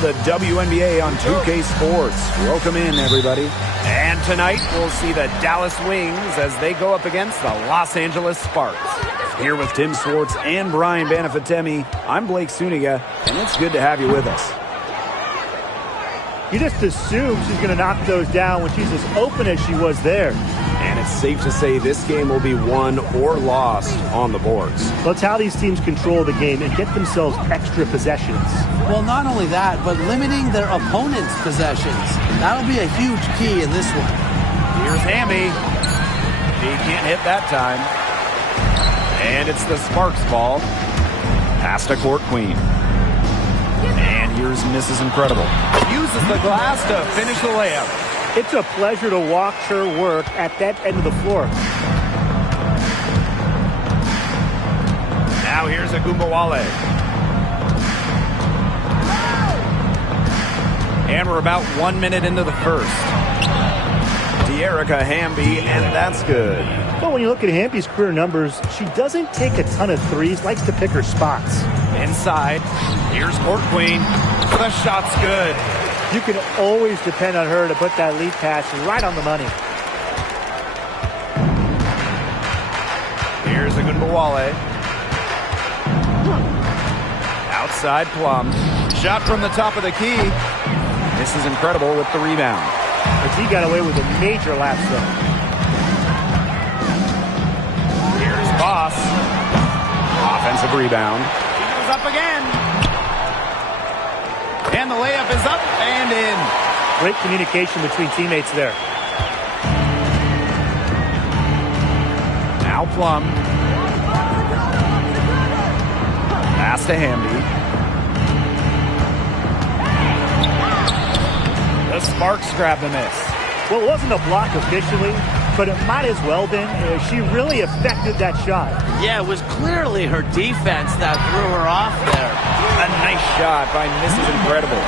the WNBA on 2K Sports. Welcome in, everybody. And tonight, we'll see the Dallas Wings as they go up against the Los Angeles Sparks. Here with Tim Swartz and Brian Banafitemi, I'm Blake Suniga, and it's good to have you with us. You just assume she's going to knock those down when she's as open as she was there. And it's safe to say this game will be won or lost on the boards. That's how these teams control the game and get themselves extra possessions. Well, not only that, but limiting their opponent's possessions. That'll be a huge key in this one. Here's Hamby. He can't hit that time. And it's the Sparks ball. Pass to Court Queen. And here's Mrs. Incredible. Uses the glass to finish the layup. It's a pleasure to watch her work at that end of the floor. Now here's Agumbawale. And we're about 1 minute into the first. De'Erica Hamby, and that's good. But when you look at Hamby's career numbers, she doesn't take a ton of threes, likes to pick her spots. Inside, here's Court Queen. The shot's good. You can always depend on her to put that lead pass right on the money. Here's Agumbawale. Outside Plum. Shot from the top of the key. This is Incredible with the rebound. But he got away with a major lapse though. Here's Boss. Offensive rebound. He goes up again. And the layup is up and in. Great communication between teammates there. Now Plum. Pass to Hamby. The Sparks grab the miss. Well, it wasn't a block officially, but it might as well been. She really affected that shot. Yeah, it was clearly her defense that threw her off there. A nice shot by Mrs. Incredible.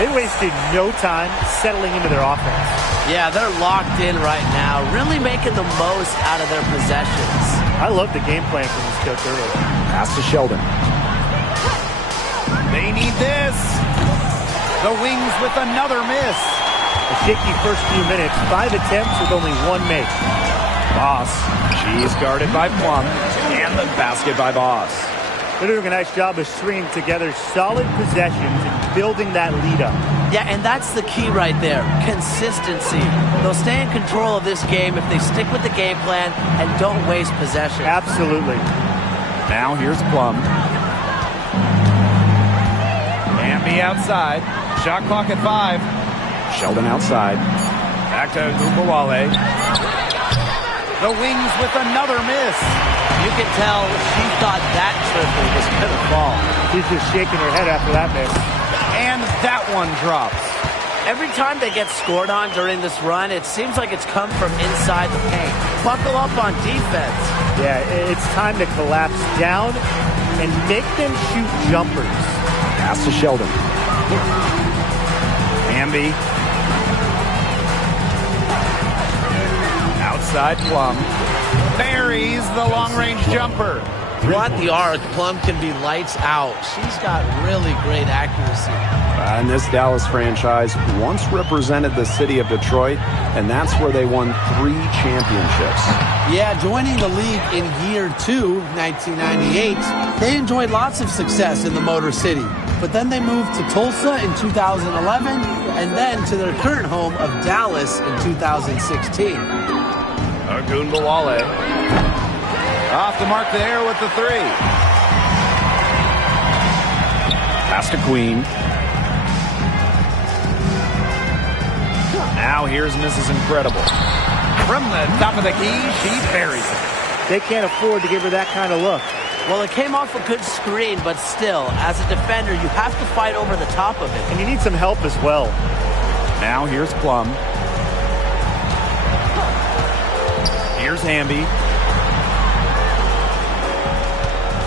They wasted no time settling into their offense. Yeah, they're locked in right now, really making the most out of their possessions. I love the game plan from this coach earlier. Pass to Sheldon. They need this. The Wings with another miss. A shaky first few minutes, 5 attempts with only 1 make. Boss. She's guarded by Plum. And the basket by Boss. They're doing a nice job of stringing together solid possessions and building that lead up. Yeah, and that's the key right there. Consistency. They'll stay in control of this game if they stick with the game plan and don't waste possession. Absolutely. Now here's Plum. Hamby outside. Shot clock at 5. Sheldon outside. Back to Agumbawale. The Wings with another miss. You can tell she thought that triple was going to fall. She's just shaking her head after that miss. And that one drops. Every time they get scored on during this run, it seems like it's come from inside the paint. Buckle up on defense. Yeah, it's time to collapse down and make them shoot jumpers. Pass to Sheldon. Hamby. Outside Plum. Buries the long-range jumper. Throughout the arc, Plum can be lights out. She's got really great accuracy. And this Dallas franchise once represented the city of Detroit, and that's where they won 3 championships. Yeah, joining the league in year 2, 1998, they enjoyed lots of success in the Motor City. But then they moved to Tulsa in 2011, and then to their current home of Dallas in 2016. Agumbawale. Off the mark there with the 3. Pass to Queen. Now here's Mrs. Incredible. From the top of the key, she buries it. They can't afford to give her that kind of look. Well, it came off a good screen, but still, as a defender, you have to fight over the top of it. And you need some help as well. Now here's Plum. Here's Hamby.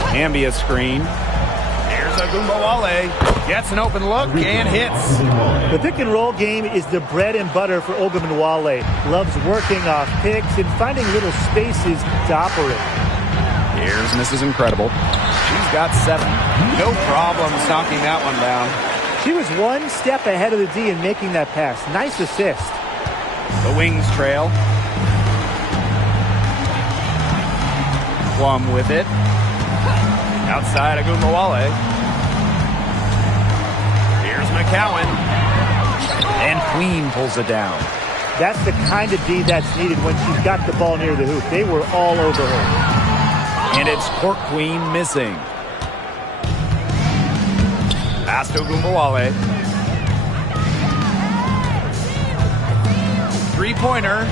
Hamby a screen. Here's Agumbawale. Gets an open look and hits. The pick and roll game is the bread and butter for Ogunbowale. Loves working off picks and finding little spaces to operate. Here's Mrs. Incredible. She's got 7. No problems knocking that one down. She was one step ahead of the D in making that pass. Nice assist. The Wings trail. Plum with it. Outside Agumbawale. Here's McCowan. And Queen pulls it down. That's the kind of D that's needed when she's got the ball near the hoop. They were all over her. And it's Court Queen missing. Pass to Agumbawale. Three-pointer.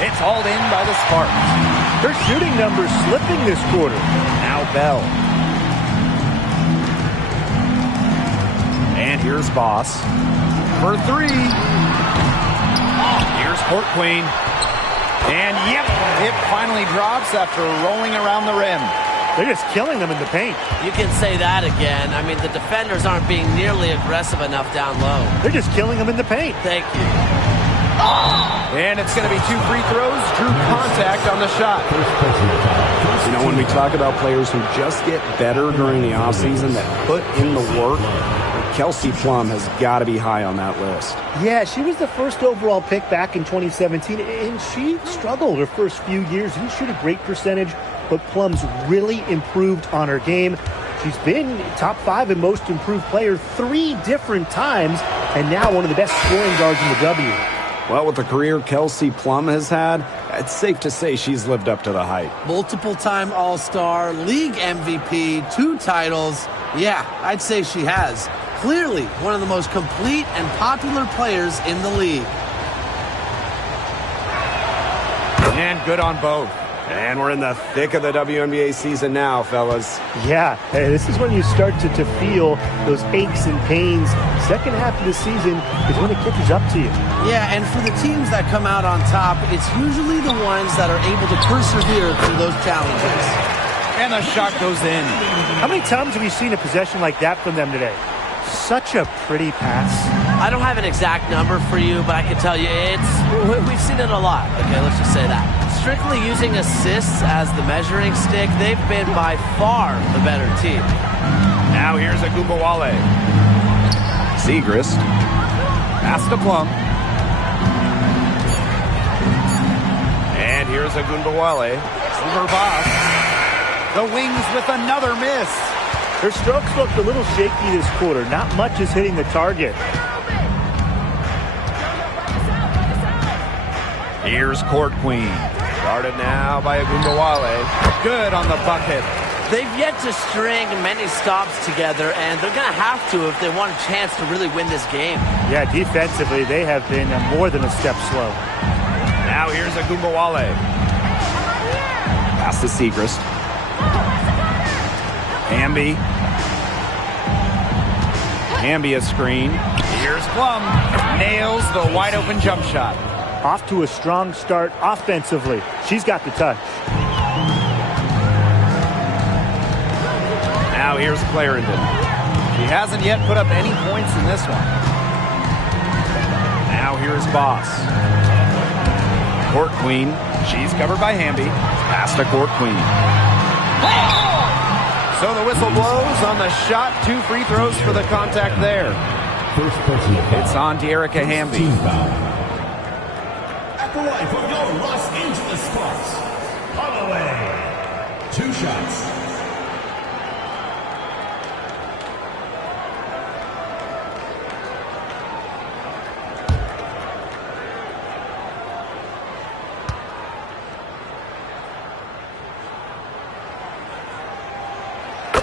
It's hauled in by the Spartans. Her shooting numbers slipping this quarter. Now Bell. And here's Boss. For three. Here's Court Queen. And yep, it finally drops after rolling around the rim. They're just killing them in the paint. You can say that again. I mean, the defenders aren't being nearly aggressive enough down low. They're just killing them in the paint. Thank you. And it's going to be 2 free throws. Drew contact on the shot. You know, when we talk about players who just get better during the offseason, that put in the work, Kelsey Plum has got to be high on that list. Yeah, she was the first overall pick back in 2017, and she struggled her first few years. Didn't shoot a great percentage, but Plum's really improved on her game. She's been top 5 in most improved player 3 different times, and now one of the best scoring guards in the W. Well, with the career Kelsey Plum has had, it's safe to say she's lived up to the hype. Multiple-time All-Star, league MVP, 2 titles. Yeah, I'd say she has. Clearly one of the most complete and popular players in the league. And good on both. And we're in the thick of the WNBA season now, fellas. Yeah, this is when you start to feel those aches and pains. Second half of the season is when it catches up to you. Yeah, and for the teams that come out on top, it's usually the ones that are able to persevere through those challenges. And the shot goes in. How many times have we seen a possession like that from them today? Such a pretty pass. I don't have an exact number for you, but I can tell you we've seen it a lot. Okay, let's just say that. Strictly using assists as the measuring stick, they've been by far the better team. Now here's Agumbawale. Segrist. Pass to Plum. And here's Agumbawale. Over Boss. The Wings with another miss. Her strokes looked a little shaky this quarter. Not much is hitting the target. Here's Court Queen. Guarded now by Agumbawale. Good on the bucket. They've yet to string many stops together, and they're going to have to if they want a chance to really win this game. Yeah, defensively, they have been more than a step slow. Now here's Agumbawale. Pass to Segrist. Hamby. Hamby a screen. Here's Plum. Nails the wide open jump shot. Off to a strong start offensively. She's got the touch. Now here's Clarendon. He hasn't yet put up any points in this one. Now here's Boss. Court Queen. She's covered by Hamby. Pass to Court Queen. So the whistle blows on the shot. 2 free throws for the contact there. It's on to Erica Hamby. At the right for your Los Angeles Sparks. On the way. 2 shots.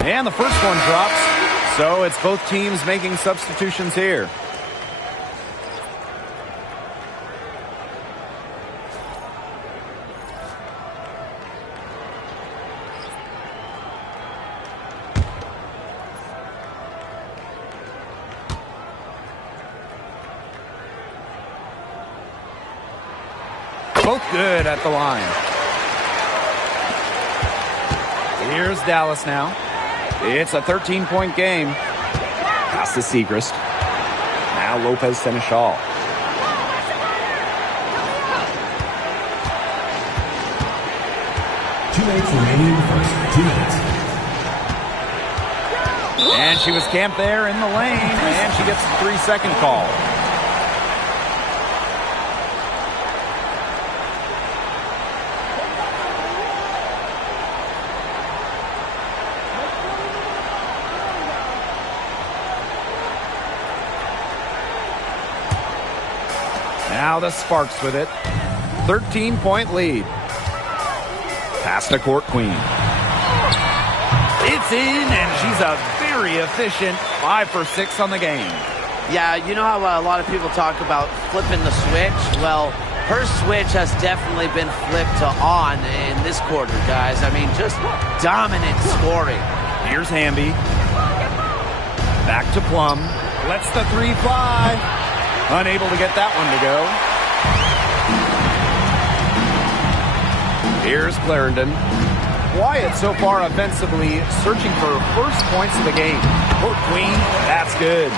And the first one drops. So it's both teams making substitutions here. Both good at the line. Here's Dallas now. It's a 13-point game. Pass to Segrist. Now Lopez Seneschal. Two minutes remaining in the first. 2 minutes. And she was camped there in the lane, and she gets the 3-second call. Now the Sparks with it. 13-point lead. Pass to Court Queen. It's in, and she's a very efficient 5 for 6 on the game. Yeah, you know how a lot of people talk about flipping the switch? Well, her switch has definitely been flipped to on in this quarter, guys. I mean, just dominant scoring. Here's Hamby. Back to Plum. Lets the 3 fly. Unable to get that one to go. Here's Clarendon. Quiet so far offensively, searching for first points of the game. Court Queen, that's good.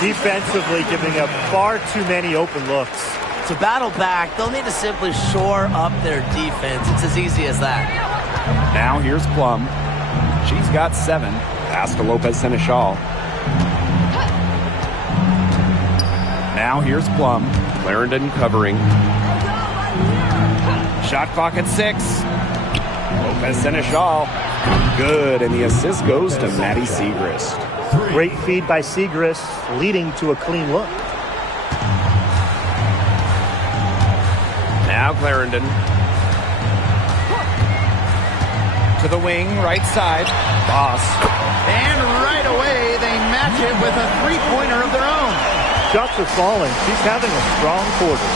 Defensively giving up far too many open looks. To battle back, they'll need to simply shore up their defense. It's as easy as that. Now here's Plum. She's got 7. Pass to Lopez Seneschal. Now here's Plum. Clarendon covering. Shot clock at 6. Lopez Seneschal. Good, and the assist goes to Maddie Siegrist. Great feed by Siegrist, leading to a clean look. Now Clarendon. To the wing, right side. Boss. And right away, they match it with a 3-pointer of their own. Shots are falling. She's having a strong quarter.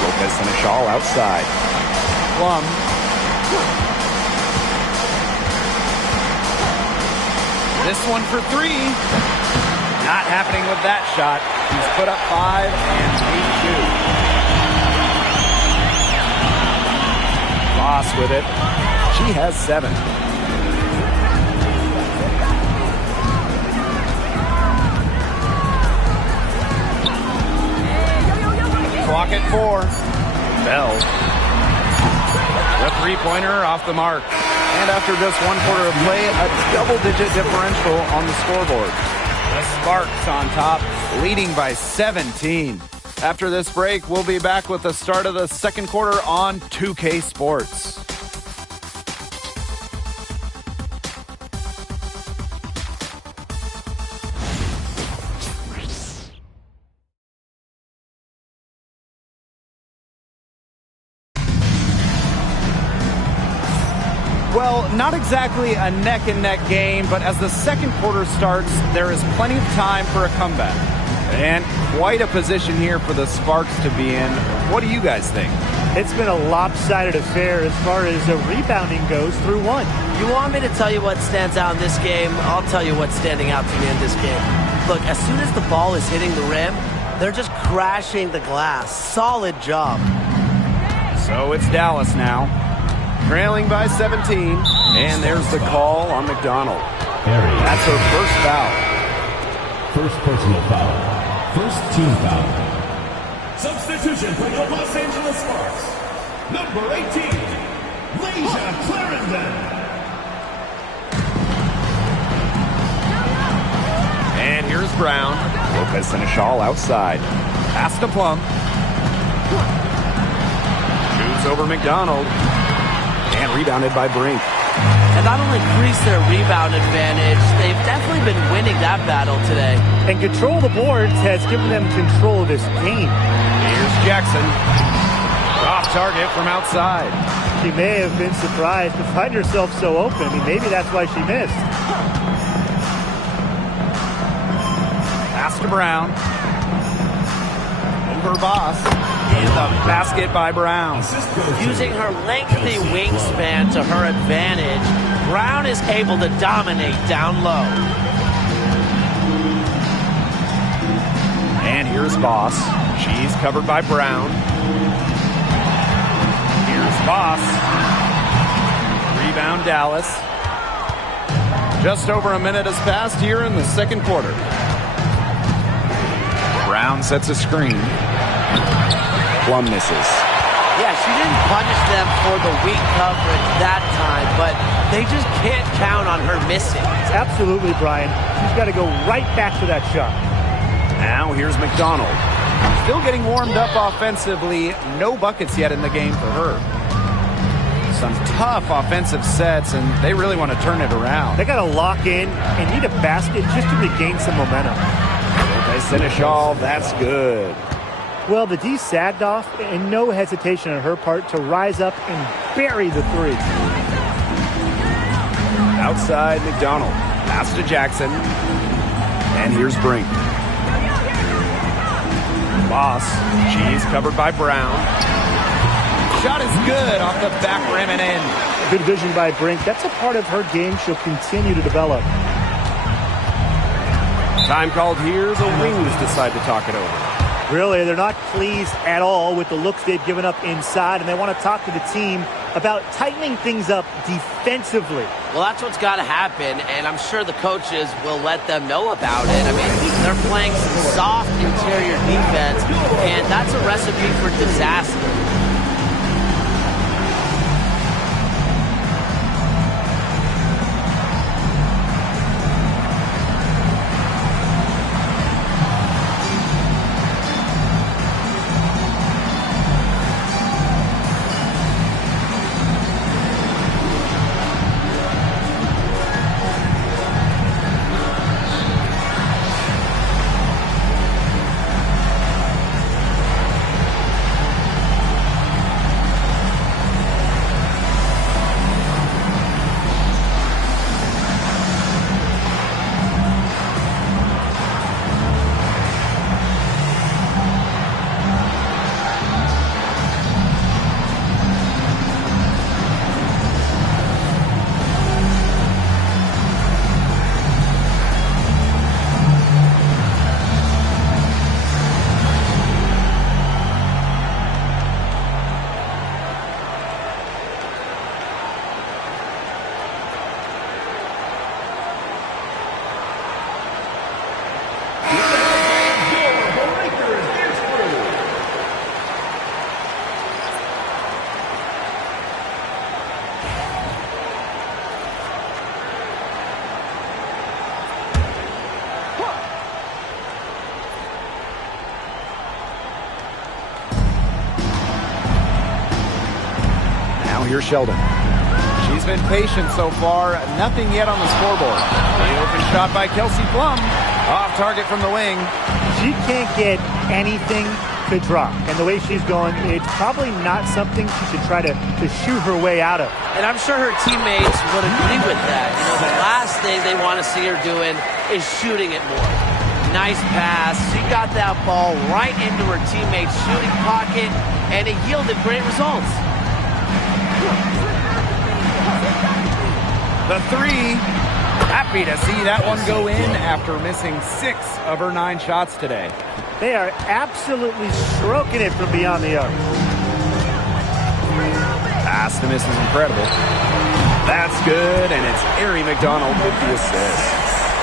Lopez Seneschal outside. Plum. This one for 3. Not happening with that shot. He's put up 5 and made 2. Boss with it. She has 7. Clock at 4. Bell. The 3-pointer off the mark. And after just 1 quarter of play, a double-digit differential on the scoreboard. The Sparks on top, leading by 17. After this break, we'll be back with the start of the second quarter on 2K Sports. Well, not exactly a neck-and-neck game, but as the second quarter starts, there is plenty of time for a comeback. And quite a position here for the Sparks to be in. What do you guys think? It's been a lopsided affair as far as rebounding goes through 1. You want me to tell you what stands out in this game? I'll tell you what's standing out to me in this game. Look, as soon as the ball is hitting the rim, they're just crashing the glass. Solid job. So it's Dallas now. Trailing by 17, and there's the call on McDonald. That's her first foul. First personal foul. First team foul. Substitution for the Los Angeles Sparks. Number 18, Leisha Clarendon. And here's Brown. Lopez Seneschal outside. Pass to Plum. Shoots over McDonald. And rebounded by Brink. And that'll increase their rebound advantage. They've definitely been winning that battle today. And control of the boards has given them control of this game. Here's Jackson. Off target from outside. She may have been surprised to find herself so open. I mean, maybe that's why she missed. Pass to Brown. Over Boss. And the basket by Brown. Using her lengthy wingspan to her advantage, Brown is able to dominate down low. And here's Boss. She's covered by Brown. Here's Boss. Rebound Dallas. Just over a minute has passed here in the second quarter. Brown sets a screen. Plum misses. Yeah, Yeah, she didn't punish them for the weak coverage that time, but they just can't count on her missing. Absolutely, Brian. She's got to go right back to that shot. Now here's McDonald. Still getting warmed up offensively. No buckets yet in the game for her. Some tough offensive sets, and they really want to turn it around. They got to lock in and need a basket just to regain some momentum. They finish all. That's good. Well, the D sagged off, and no hesitation on her part to rise up and bury the three. Outside McDonald. Pass to Jackson. And here's Brink. Boss. She's covered by Brown. Shot is good off the back rim and in. Good vision by Brink. That's a part of her game she'll continue to develop. Time called here. The Wings decide to talk it over. Really, they're not pleased at all with the looks they've given up inside, and they want to talk to the team about tightening things up defensively. Well, that's what's got to happen, and I'm sure the coaches will let them know about it. I mean, they're playing some soft interior defense, and that's a recipe for disaster. Here's Sheldon. She's been patient so far. Nothing yet on the scoreboard. The open shot by Kelsey Plum. Off target from the wing. She can't get anything to drop. And the way she's going, it's probably not something she should try to shoot her way out of. And I'm sure her teammates would agree with that. You know, the last thing they want to see her doing is shooting it more. Nice pass. She got that ball right into her teammate's shooting pocket, and it yielded great results. The three. Happy to see that one go in after missing 6 of her 9 shots today. They are absolutely stroking it from beyond the arc. Pass to miss is incredible. That's good, and it's Ari McDonald with the assist.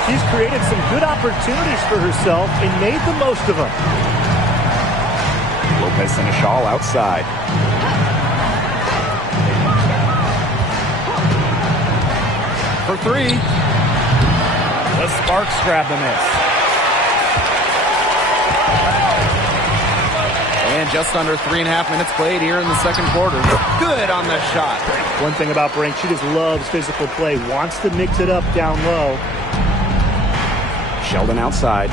She's created some good opportunities for herself and made the most of them. Lopez Seneschal outside. For 3. The Sparks grab the miss. And just under 3.5 minutes played here in the second quarter. Good on the shot. One thing about Brink, she just loves physical play. Wants to mix it up down low. Sheldon outside.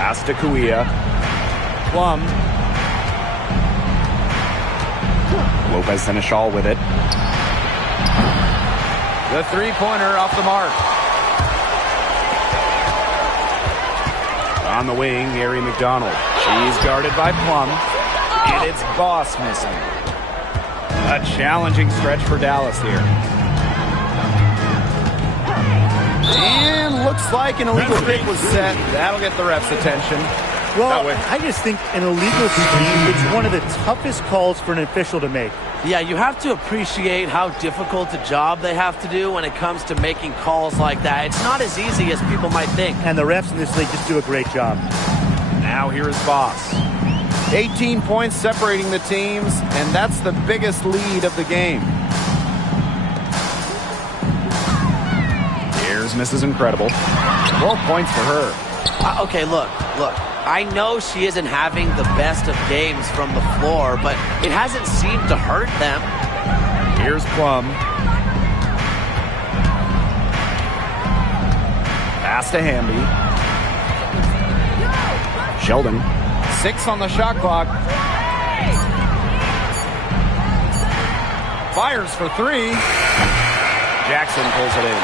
Pass to Kuia. Plum. Lopez Seneschal with it. The three-pointer off the mark. On the wing, Ari McDonald. She's guarded by Plum. And it's Boss missing. A challenging stretch for Dallas here. And looks like an illegal pick was set. That'll get the ref's attention. Well, I just think an illegal screen, it's one of the toughest calls for an official to make. Yeah, you have to appreciate how difficult a job they have to do when it comes to making calls like that. It's not as easy as people might think. And the refs in this league just do a great job. Now here is Boss. 18 points separating the teams, and that's the biggest lead of the game. Here's Mrs. Incredible. 12 points for her. Okay, look. I know she isn't having the best of games from the floor, but it hasn't seemed to hurt them. Here's Plum. Pass to Hamby. Sheldon. 6 on the shot clock. Fires for 3. Jackson pulls it in.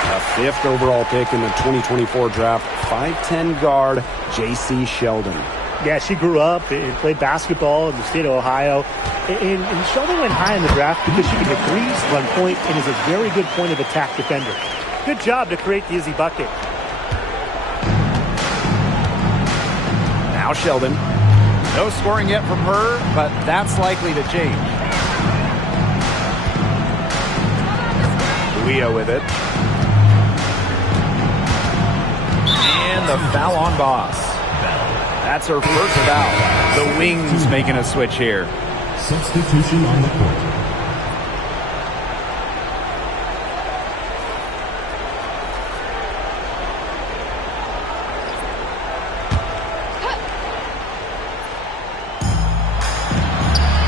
A 5th overall pick in the 2024 draft, 5'10" guard, J.C. Sheldon. Yeah, she grew up and played basketball in the state of Ohio. And Sheldon went high in the draft because she can hit threes, run point, and is a very good point of attack defender. Good job to create the easy bucket. Now Sheldon. No scoring yet from her, but that's likely to change. Leo with it. And the foul on Boss. That's her first foul. The Wings making a switch here. Substitution on the court.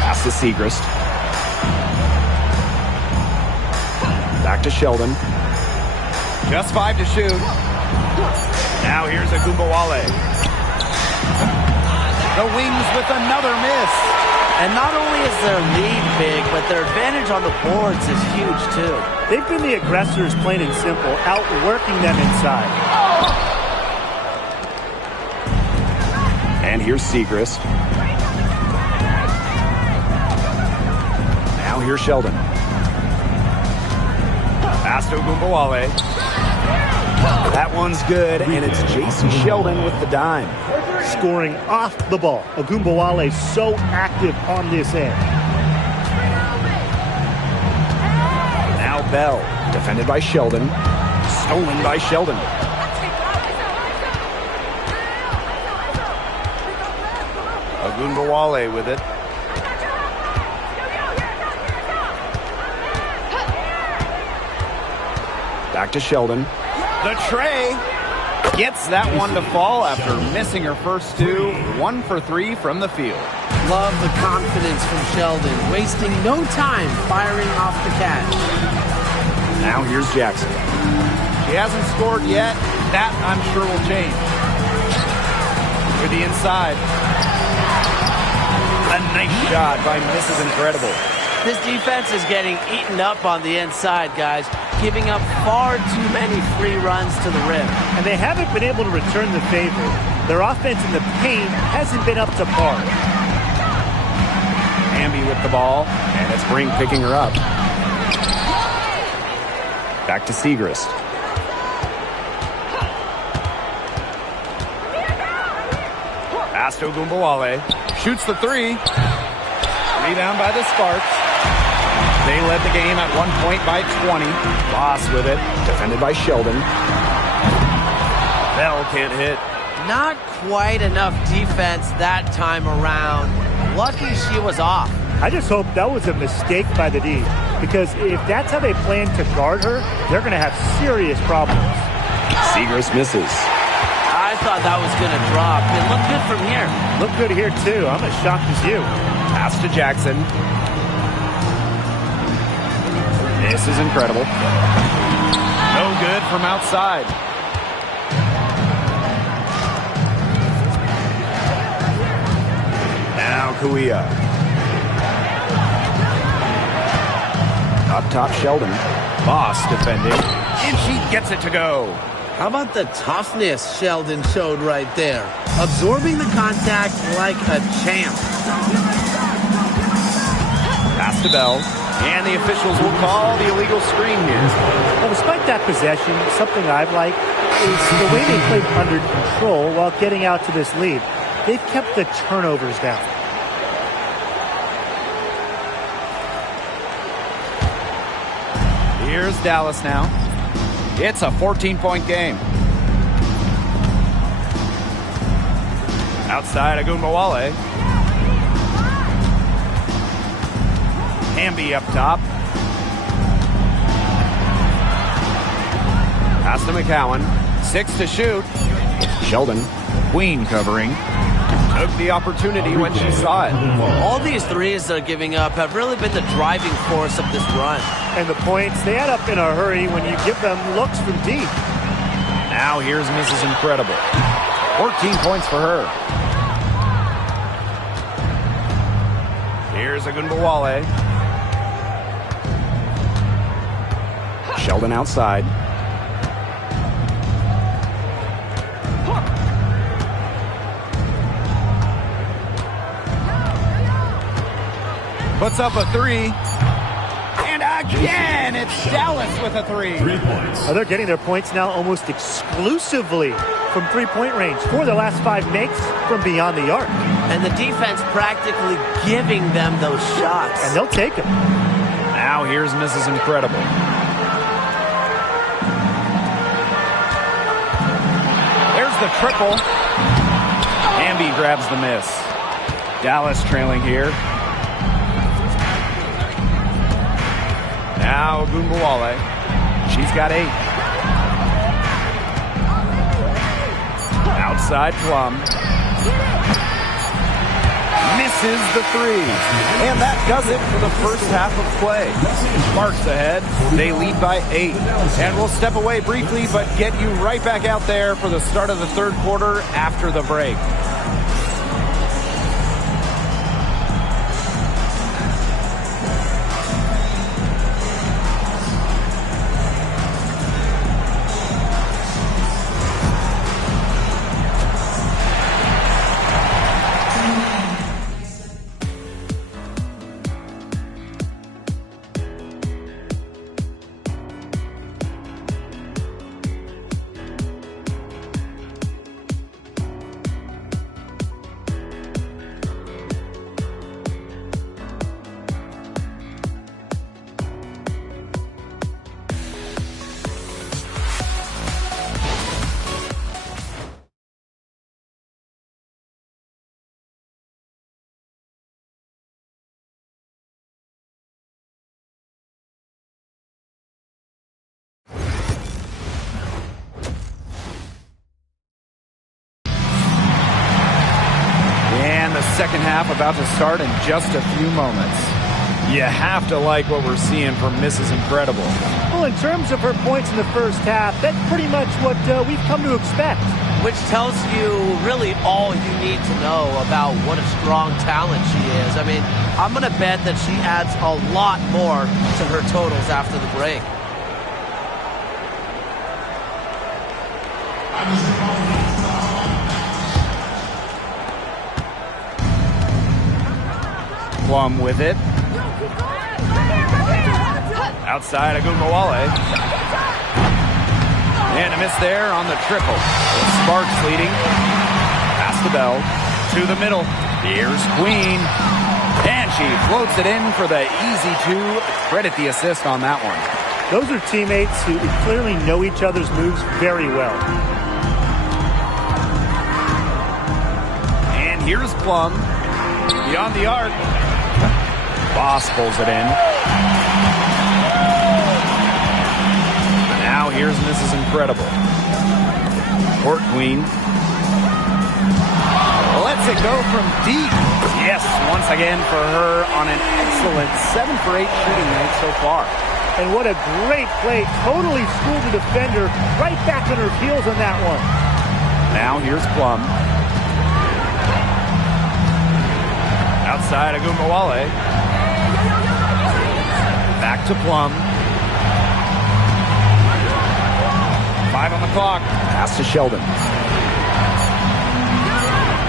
Pass to Segrist. Back to Sheldon. Just 5 to shoot. Now here's Agumbawale. The Wings with another miss. And not only is their lead big, but their advantage on the boards is huge too. They've been the aggressors, plain and simple, outworking them inside. And here's Segrist. Now here's Sheldon. Pass to Agumbawale. That one's good, and it's J.C. Sheldon with the dime. Scoring off the ball. Agumbawale so active on this end. Now Bell, defended by Sheldon. Stolen by Sheldon. Agumbawale with it. Back to Sheldon. The tray gets that one to fall after missing her first 2. 1 for 3 from the field. Love the confidence from Sheldon, wasting no time firing off the catch. Now here's Jackson. She hasn't scored yet. That, I'm sure, will change. To the inside. A nice shot by Mrs. Incredible. This defense is getting eaten up on the inside, guys, giving up far too many free runs to the rim. And they haven't been able to return the favor. Their offense in the paint hasn't been up to par. Hamby with the ball, and it's Brink picking her up. Back to Segrist. Pass to Agumbawale. Shoots the 3. Rebound by the Sparks. They led the game at 1 point by 20. Boss with it. Defended by Sheldon. Bell can't hit. Not quite enough defense that time around. Lucky she was off. I just hope that was a mistake by the D, because if that's how they plan to guard her, they're going to have serious problems. Segrist misses. I thought that was going to drop. It looked good from here. Look good here, too. I'm as shocked as you. Pass to Jackson. This is Incredible. No good from outside. Now Kuia. Up top Sheldon. Boss defending. And she gets it to go. How about the toughness Sheldon showed right there? Absorbing the contact like a champ. Pass to Bell. And the officials will call the illegal screen here. Well, despite that possession, something I like is the way they played under control while getting out to this lead. They've kept the turnovers down. Here's Dallas now. It's a 14-point game. Outside Agunbowale. Hamby up top. Pass to McCowan. 6 to shoot. Sheldon. Queen covering. Took the opportunity when she saw it. All these threes they're giving up have really been the driving force of this run. And the points, they add up in a hurry when you give them looks from deep. Now here's Mrs. Incredible. 14 points for her. Here's Agunbowale. Sheldon outside. Puts up a 3. And again, it's Dallas with a 3. 3 points. They're getting their points now almost exclusively from three-point range. 4 of their last 5 makes from beyond the arc. And the defense practically giving them those shots. And they'll take them. Now here's Mrs. Incredible. There's the triple. Hamby grabs the miss. Dallas trailing here. Now Agunbowale. She's got 8. Outside Plum. Misses the 3. And that does it for the first half of play. Sparks ahead. They lead by 8. And we'll step away briefly, but get you right back out there for the start of the third quarter after the break. Second half about to start in just a few moments. You have to like what we're seeing from Mrs. Incredible. Well, in terms of her points in the first half, that's pretty much what we've come to expect. Which tells you really all you need to know about what a strong talent she is. I mean, I'm going to bet that she adds a lot more to her totals after the break. Plum with it. Outside Agunbowale. And a miss there on the triple. With Sparks leading. Pass to Bell. To the middle. Here's Queen. And she floats it in for the easy 2. Credit the assist on that one. Those are teammates who clearly know each other's moves very well. And here's Plum. Beyond the arc. Boss pulls it in. Now here's Mrs. Incredible. Court Queen. Lets it go from deep. Yes, once again for her on an excellent 7 for 8 shooting night so far. And what a great play. Totally schooled the defender. Right back on her heels on that one. Now here's Plum. Outside Agunbowale. Back to Plum. 5 on the clock. Pass to Sheldon.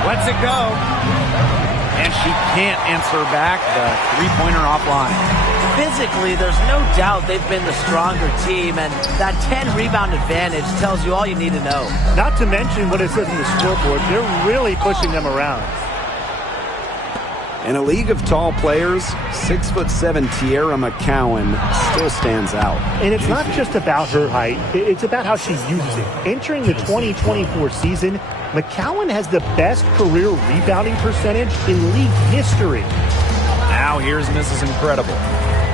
Lets it go. And she can't answer back the three-pointer offline. Physically, there's no doubt they've been the stronger team, and that 10-rebound advantage tells you all you need to know. Not to mention what it says in the scoreboard. They're really pushing them around. In a league of tall players, 6'7" Tierra McCowan still stands out. And it's not just about her height. It's about how she uses it. Entering the 2024 season, McCowan has the best career rebounding percentage in league history. Now here's Mrs. Incredible.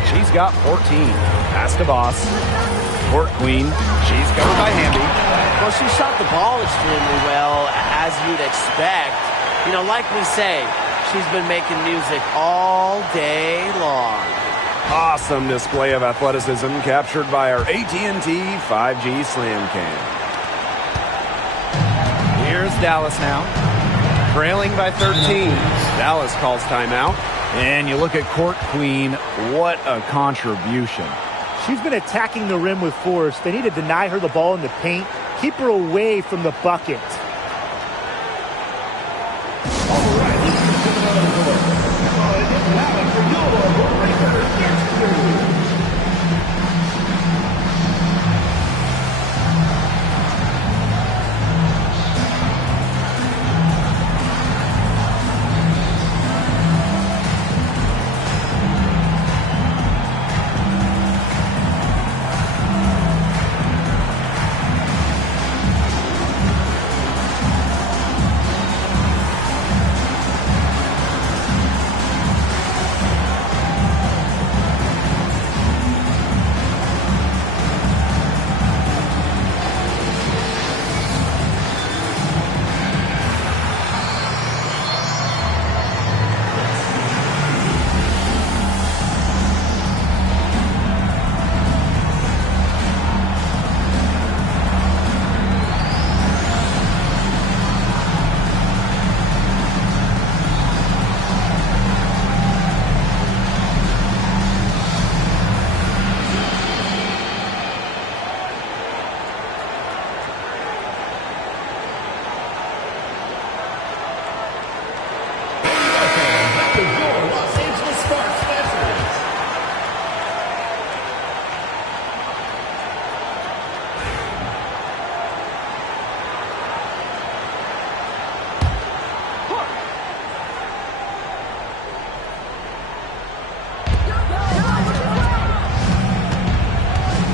She's got 14. Pass to Boss. Court Queen. She's covered by Hamby. Well, she shot the ball extremely well, as you'd expect. You know, like we say, she's been making music all day long. Awesome display of athleticism captured by our AT&T 5G Slam Cam. Here's Dallas now. Trailing by 13. Dallas calls timeout. And you look at Court Queen. What a contribution. She's been attacking the rim with force. They need to deny her the ball in the paint. Keep her away from the bucket.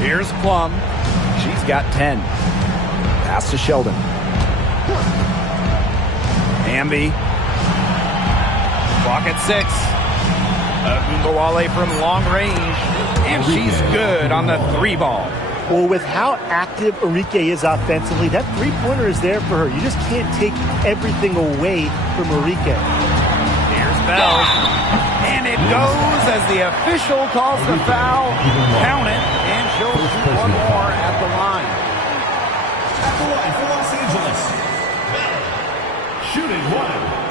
Here's Plum. She's got 10. Pass to Sheldon. Hamby. Clock at 6. Agumbawale from long range. And she's good on the 3 ball. Well, with how active Arike is offensively, that three-pointer is there for her. You just can't take everything away from Arike. Here's Bell. And it goes as the official calls the foul. Count it. And she'll shoot one more at the line. At the line for Los Angeles, Bell, shooting one.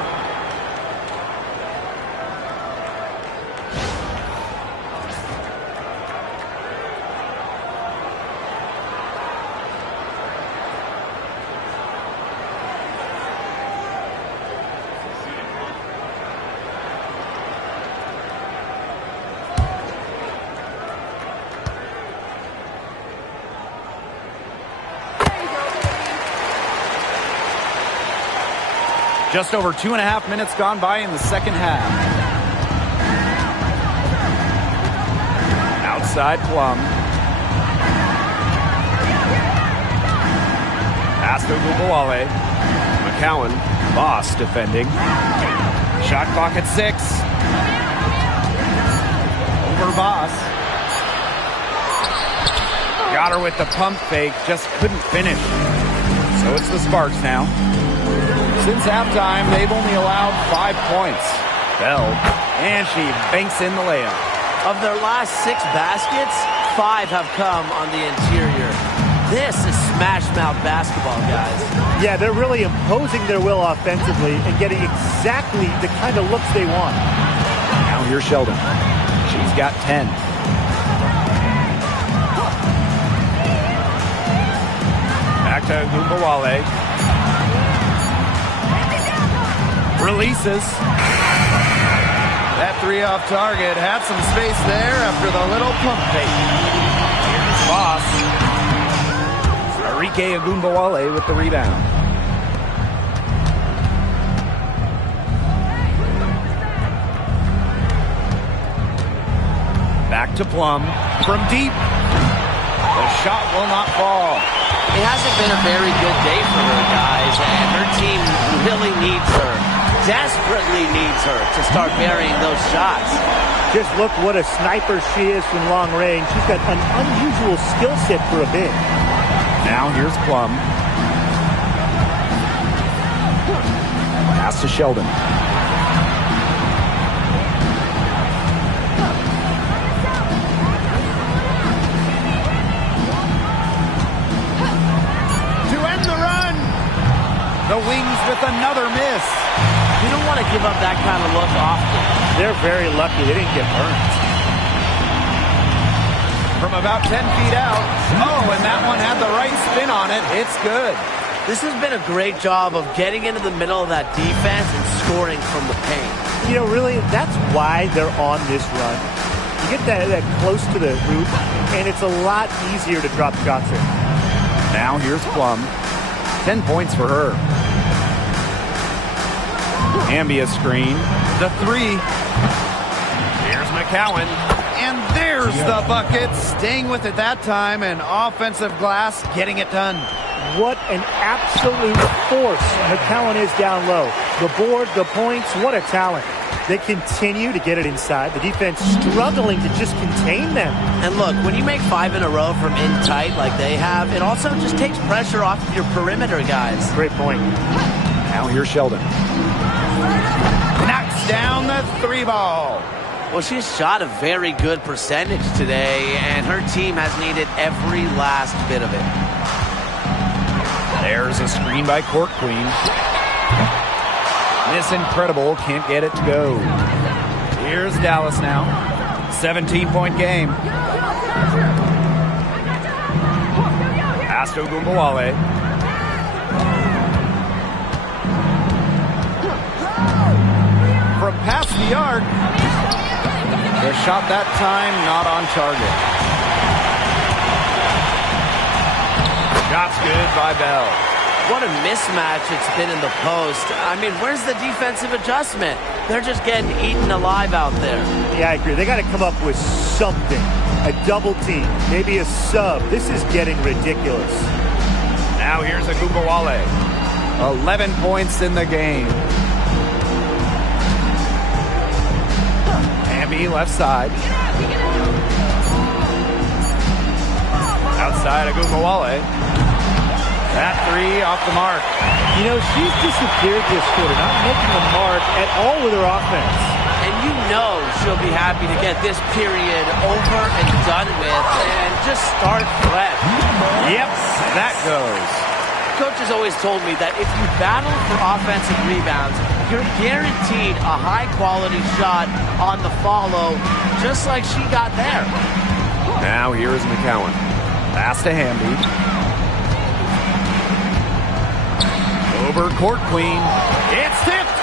Just over 2.5 minutes gone by in the second half. Outside Plum. Pass to Agumbawale. McCowan. Boss defending. Shot clock at 6. Over Boss. Got her with the pump fake. Just couldn't finish. So it's the Sparks now. Since halftime, they've only allowed 5 points. Bell, and she banks in the layup. Of their last 6 baskets, 5 have come on the interior. This is smash-mouth basketball, guys. Yeah, they're really imposing their will offensively and getting exactly the kind of looks they want. Now here's Sheldon. She's got 10. Back to Agumbawale. Releases. That 3 off target had some space there after the little pump fake. Boss. Arike Agumbawale with the rebound. Back to Plum from deep. The shot will not fall. It hasn't been a very good day for her, guys, and her team really needs her, desperately needs her to start burying those shots. Just look what a sniper she is from long range. She's got an unusual skill set for a big. Now here's Plum. Pass to Sheldon. The Wings with another miss. You don't want to give up that kind of look often. They're very lucky they didn't get burned. From about 10 feet out. Oh, and that one had the right spin on it. It's good. This has been a great job of getting into the middle of that defense and scoring from the paint. You know, really, that's why they're on this run. You get that close to the hoop, and it's a lot easier to drop shots in. Now here's Plum. 10 points for her. Ambia screen. The three. Here's McCowan. And there's the bucket. Staying with it that time. And offensive glass getting it done. What an absolute force McCowan is down low. The board, the points, what a talent. They continue to get it inside. The defense struggling to just contain them. And look, when you make 5 in a row from in tight like they have, it also just takes pressure off of your perimeter guys. Great point. Now here's Sheldon. Knocks down the three ball. Well, she's shot a very good percentage today, and her team has needed every last bit of it. There's a screen by Court Queen. Miss Incredible can't get it to go. Here's Dallas now. 17-point game. Pass to Ogunbowale. From past the arc. The shot that time not on target. Shot's good by Bell. What a mismatch it's been in the post. I mean, where's the defensive adjustment? They're just getting eaten alive out there. Yeah, I agree. They got to come up with something. A double team, maybe a sub. This is getting ridiculous. Now here's Ogunbowale. 11 points in the game. Ambi left side. Outside Ogunbowale. That three off the mark. You know, she's disappeared this quarter, not making a mark at all with her offense. And you know she'll be happy to get this period over and done with and just start fresh. Yep, that goes. Coach has always told me that if you battle for offensive rebounds, you're guaranteed a high-quality shot on the follow, just like she got there. Now here is McCowan. Pass to Hamby. Over Court Queen. It's tipped.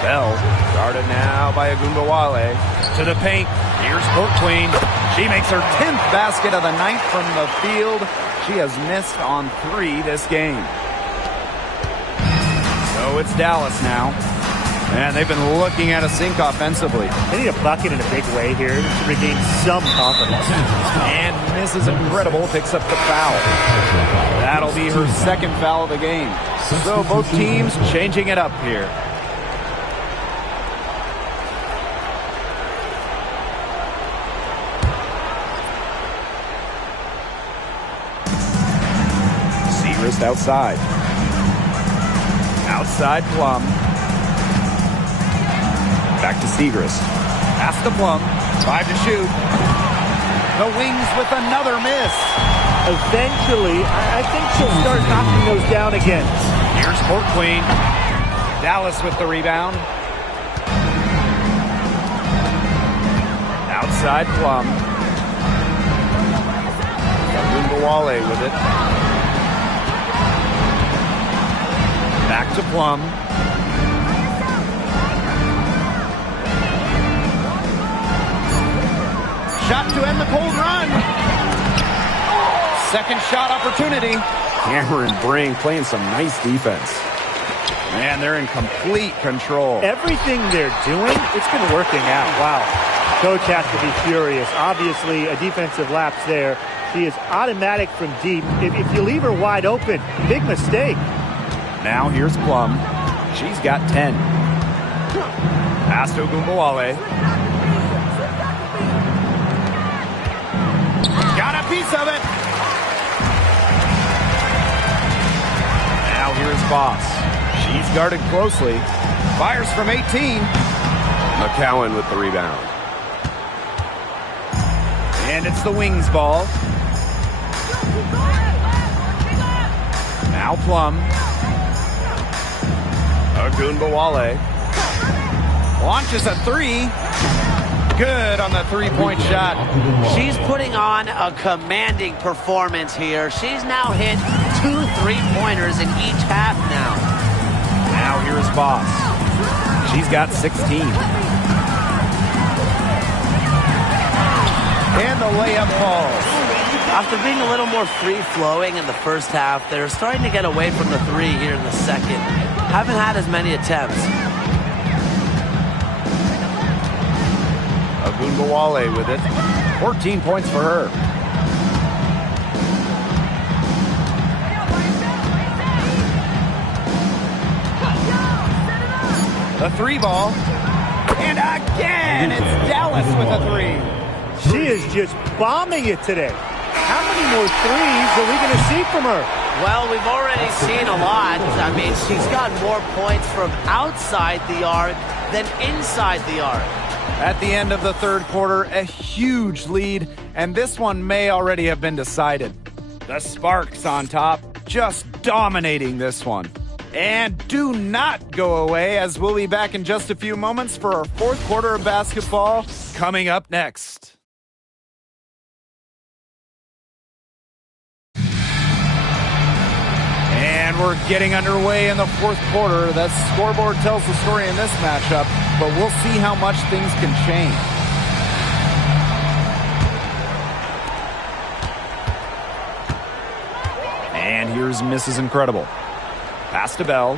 Bell guarded now by Ogunbowale. To the paint. Here's Court Queen. She makes her 10th basket of the night from the field. She has missed on 3 this game. So it's Dallas now. And they've been looking at a sink offensively. They need a bucket in a big way here to regain some confidence. And Mrs. Incredible picks up the foul. That'll be her 2nd foul of the game. So both teams changing it up here. Segrist outside. Outside Plum. Back to Segrist. Pass to Plum. 5 to shoot. The Wings with another miss. Eventually, I think she'll start knocking those down again. Here's Court Queen. Dallas with the rebound. Outside Plum. Ogunbowale with it. Back to Plum. Shot to end the cold run. Second shot opportunity. Cameron Brink playing some nice defense. And they're in complete control. Everything they're doing, it's been working out. Wow. Coach has to be furious. Obviously, a defensive lapse there. She is automatic from deep. If you leave her wide open, big mistake. Now here's Plum. She's got 10. Pass to Ogunbowale. Got a piece of it. Now here's Boss. She's guarded closely. Fires from 18. McCowan with the rebound. And it's the Wings ball. Now Plum. Ogunbowale. Launches a three. Good on the three-point shot. She's putting on a commanding performance here. She's now hit 2 3-pointers in each half now. Now here's Boss. She's got 16. And the layup falls. After being a little more free-flowing in the first half, they're starting to get away from the three here in the second. Haven't had as many attempts. Ogunbowale with it. 14 points for her. The three ball. And again, it's Dallas with a three. She is just bombing it today. How many more threes are we going to see from her? Well, we've already seen a lot. I mean, she's got more points from outside the arc than inside the arc. At the end of the third quarter, a huge lead, and this one may already have been decided. The Sparks on top, just dominating this one. And do not go away, as we'll be back in just a few moments for our fourth quarter of basketball coming up next. And we're getting underway in the fourth quarter. That scoreboard tells the story in this matchup, but we'll see how much things can change. And here's Mrs. Incredible. Pass to Bell.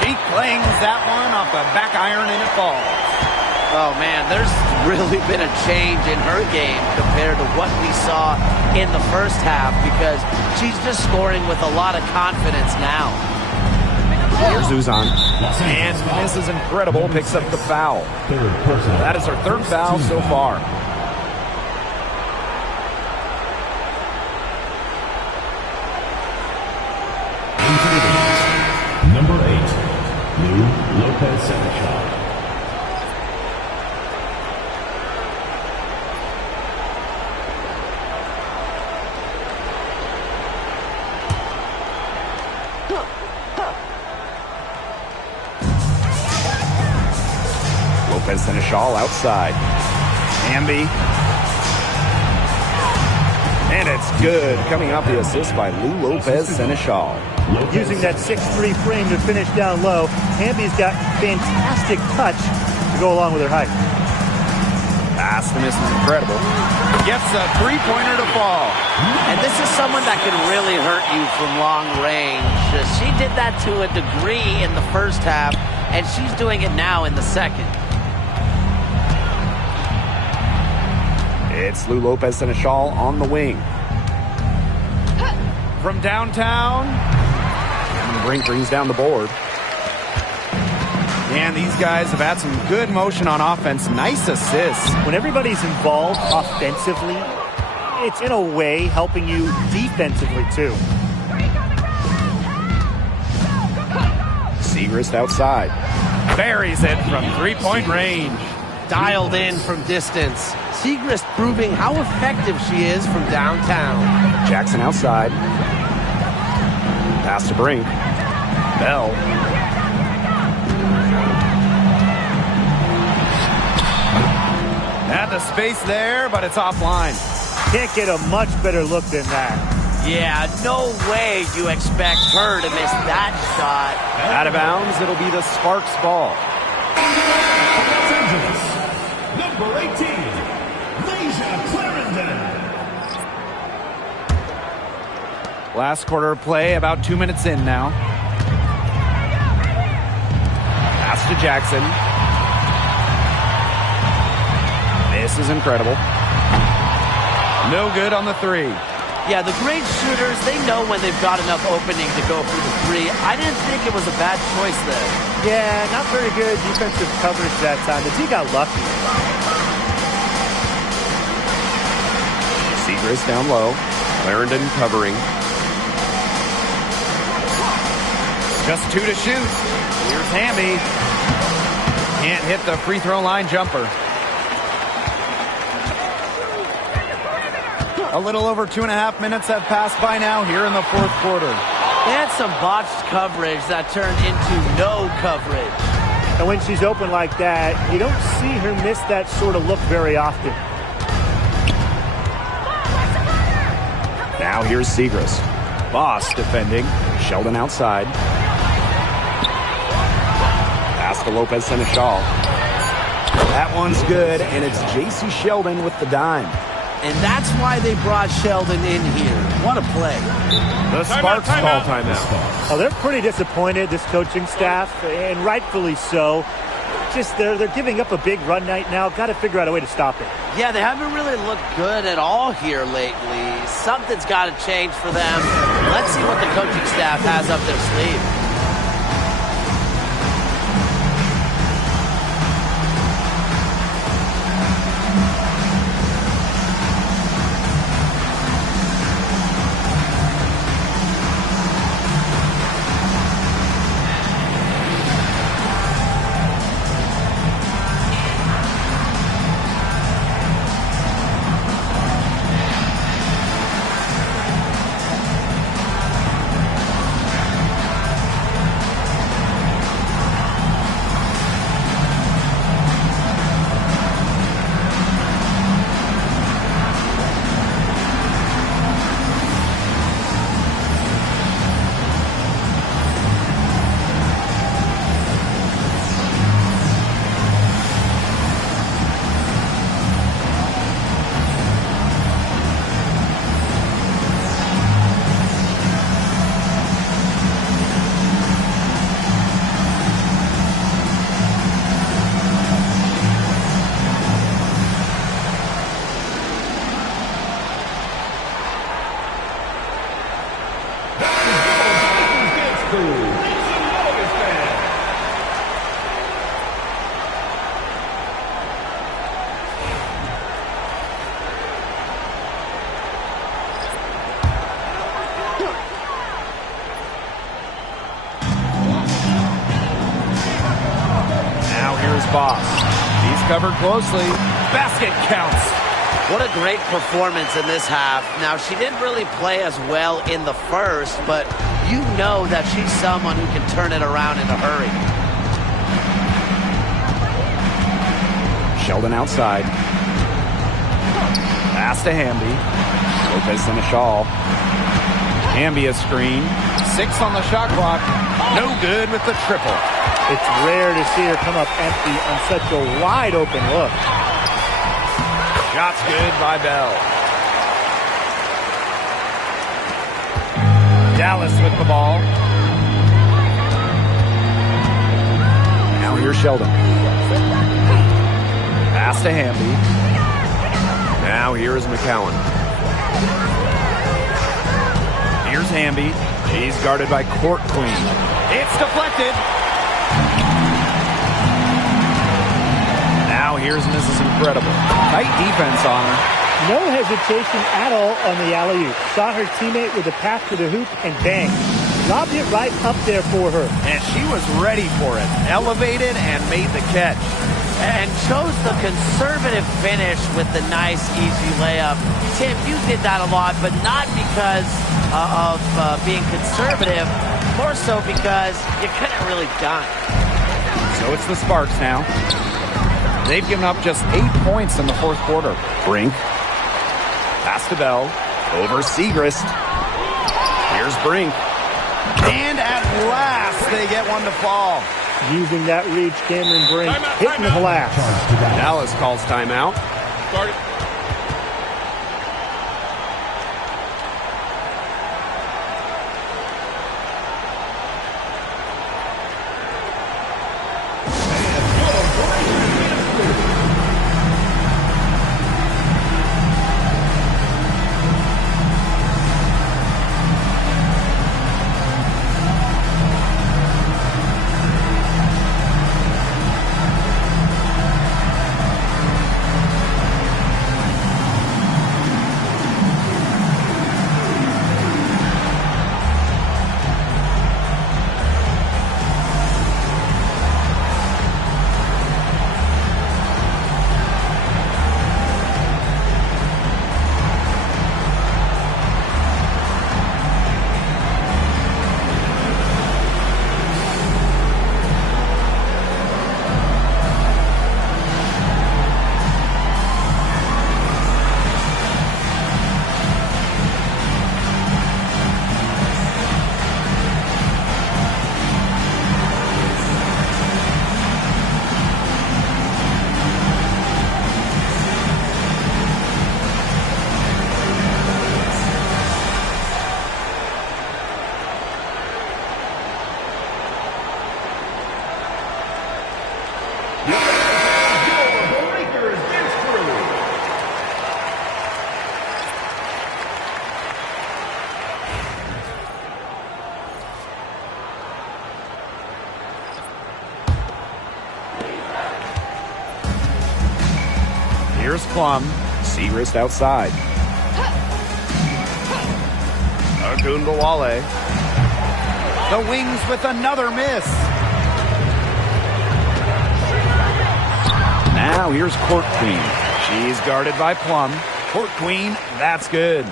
She clings that one off the back iron and it falls. Oh, man, there's really been a change in her game compared to what we saw in the first half because she's just scoring with a lot of confidence now. Here's Uzan. And Mrs. Incredible picks up the foul. That is her third foul so far. Number 8, Lou Lopez-Seneschal. Lopez-Seneschal outside. Amby. And it's good. Coming off the assist by Lou Lopez-Seneschal. Using that 6'3" frame to finish down low. Amby's got fantastic touch to go along with her height. Pass to Mrs. Incredible. Gets a three-pointer to fall. And this is someone that can really hurt you from long range. She did that to a degree in the first half, and she's doing it now in the second. It's Lou Lopez-Seneschal on the wing. From downtown, Brink brings down the board. And these guys have had some good motion on offense. Nice assists. When everybody's involved offensively, it's in a way helping you defensively too. Segrist outside. Buries it from three-point range. Dialed in from distance. Segrist proving how effective she is from downtown. Jackson outside. Pass to Brink. Bell. Had the space there, but it's offline. Can't get a much better look than that. Yeah, no way you expect her to miss that shot. Out of bounds, it'll be the Sparks ball. Los Angeles, number 18, Lasia Clarendon. Last quarter of play, about 2 minutes in now. Pass to Jackson. This is incredible. No good on the three. Yeah, the great shooters, they know when they've got enough opening to go for the three. I didn't think it was a bad choice there. Yeah, not very good defensive coverage that time. The D got lucky. Segrist down low. Clarendon covering. Just 2 to shoot. Here's Hamby. Can't hit the free throw line jumper. A little over 2.5 minutes have passed by now here in the fourth quarter. They had some botched coverage that turned into no coverage. And when she's open like that, you don't see her miss that sort of look very often. Now here's Segrist. Boss defending. Sheldon outside. Pass to Lopez Seneschal. That one's good, and it's J.C. Sheldon with the dime. And that's why they brought Sheldon in here. What a play. The Sparks call timeout. Oh, they're pretty disappointed, this coaching staff, and rightfully so. Just they're giving up a big run night now. Got to figure out a way to stop it. Yeah, they haven't really looked good at all here lately. Something's got to change for them. Let's see what the coaching staff has up their sleeve. Boss. He's covered closely. Basket counts. What a great performance in this half. Now, she didn't really play as well in the first, but you know that she's someone who can turn it around in a hurry. Sheldon outside. Pass to Hamby. Lopez Seneschal. Hamby a screen. 6 on the shot clock. No good with the triple. It's rare to see her come up empty on such a wide-open look. Shot's good by Bell. Dallas with the ball. Now here's Sheldon. Pass to Hamby. Now here is McCowan. Here's Hamby. He's guarded by Court Queen. It's deflected. Now here's Mrs. Incredible. Tight defense on her. No hesitation at all on the alley-oop. Saw her teammate with a pass to the hoop and bang. Lobbed it right up there for her. And she was ready for it. Elevated and made the catch. And chose the conservative finish with the nice, easy layup. Tim, you did that a lot, but not because of being conservative. More so because you couldn't really dunk. So it's the Sparks now. They've given up just 8 points in the fourth quarter. Brink. Pass to Bell. Over Segrist. Here's Brink. And at last, they get one to fall. Using that reach, Cameron Brink hitting the glass. Dallas calls timeout. Here's Plum. Segrist outside. Ogunbowale. The Wings with another miss. Now here's Court Queen. She's guarded by Plum. Court Queen, that's good.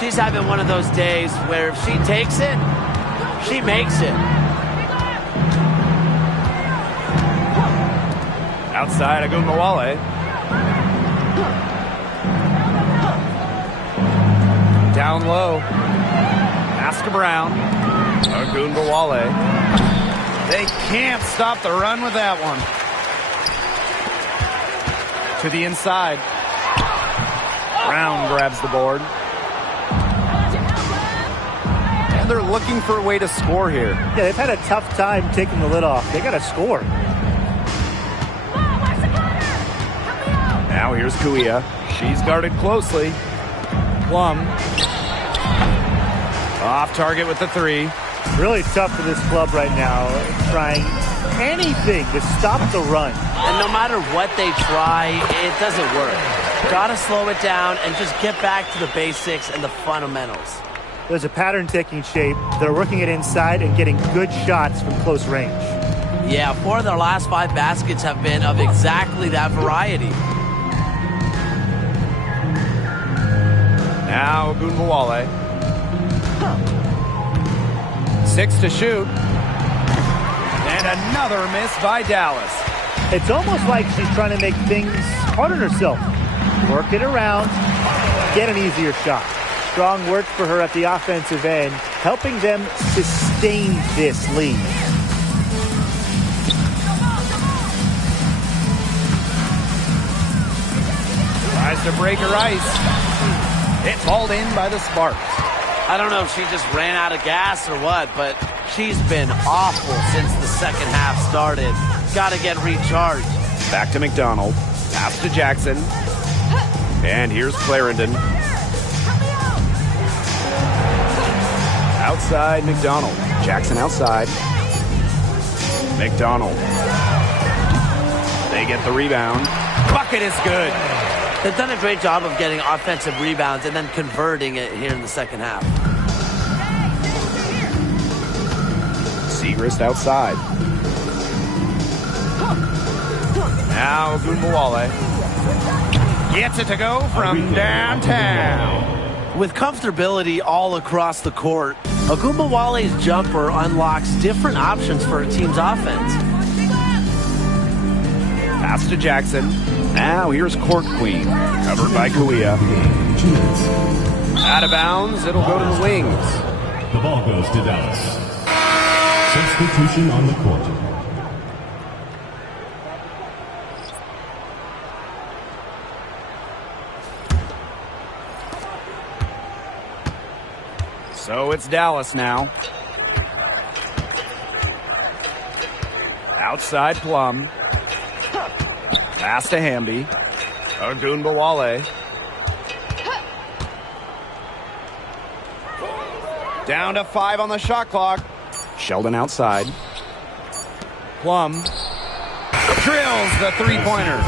She's having one of those days where if she takes it, she makes it. Outside Ogunbowale. Down low. Pass to Brown. Ogunbowale. They can't stop the run with that one. To the inside. Brown grabs the board. And they're looking for a way to score here. Yeah, they've had a tough time taking the lid off. They got to score. Now here's Kuia. She's guarded closely. Plum. Off target with the three. Really tough for this club right now. Trying anything to stop the run. And no matter what they try, it doesn't work. Gotta slow it down and just get back to the basics and the fundamentals. There's a pattern taking shape. They're working it inside and getting good shots from close range. Yeah, 4 of their last 5 baskets have been of exactly that variety. Now Ogunbowale. 6 to shoot. And another miss by Dallas. It's almost like she's trying to make things hard on herself. Work it around, get an easier shot. Strong work for her at the offensive end, helping them sustain this lead. Tries to break her ice. It's hauled in by the Sparks. I don't know if she just ran out of gas or what, but she's been awful since the second half started. Got to get recharged. Back to McDonald. Pass to Jackson. And here's Clarendon. Outside McDonald. Jackson outside. McDonald. They get the rebound. Bucket is good. They've done a great job of getting offensive rebounds and then converting it here in the second half. Segrist outside. Now Ogunbowale gets it to go from downtown. With comfortability all across the court, Ogunbowale's jumper unlocks different options for a team's offense. Pass to Jackson. Now here's Court Queen. Covered by Kuia. Out of bounds. It'll go to the Wings. The ball goes to Dallas. Substitution on the court. So it's Dallas now. Outside Plum. Pass to Hamby. Ogunbowale. Down to 5 on the shot clock. Sheldon outside. Plum drills the three-pointer.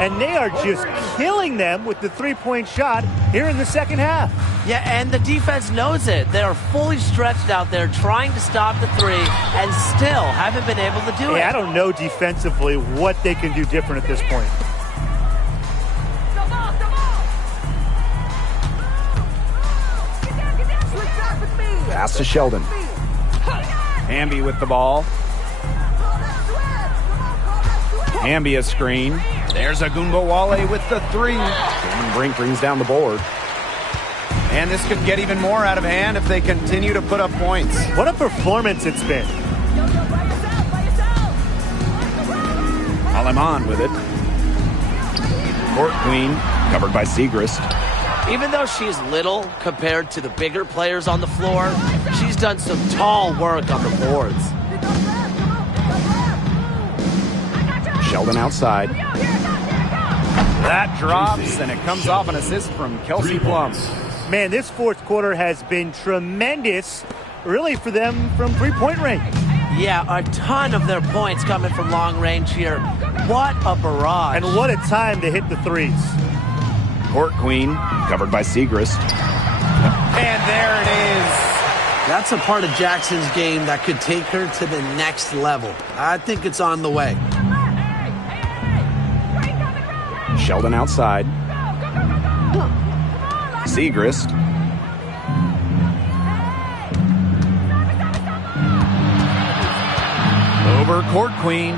And they are just killing them with the three-point shot here in the second half. Yeah, and the defense knows it. They are fully stretched out there trying to stop the three and still haven't been able to do it. I don't know defensively what they can do different at this point. Pass to Sheldon. Hamby with the ball. Hamby a screen. There's Ogunbowale with the three. And Brink brings down the board. And this could get even more out of hand if they continue to put up points. What a performance it's been. Aleman with it. Court Queen, covered by Segrist. Even though she's little compared to the bigger players on the floor, she's done some tall work on the boards. Sheldon outside. That drops, and it comes off an assist from Kelsey Plum. Man, this fourth quarter has been tremendous, really, for them from three-point range. Yeah, a ton of their points coming from long range here. What a barrage. And what a time to hit the threes. Court Queen, covered by Segrist. And there it is. That's a part of Jackson's game that could take her to the next level. I think it's on the way. Sheldon outside. Segrist. Over Court Queen.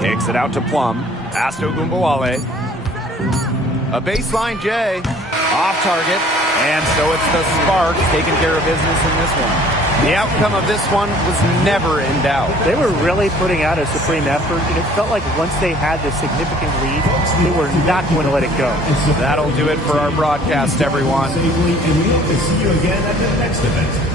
Kicks it out to Plum. Pass to Ogunbowale. A baseline J. Off target. And so it's the Sparks taking care of business in this one. The outcome of this one was never in doubt. They were really putting out a supreme effort, and it felt like once they had the significant lead, they were not going to let it go. That'll do it for our broadcast, everyone. And we hope to see you again at the next event.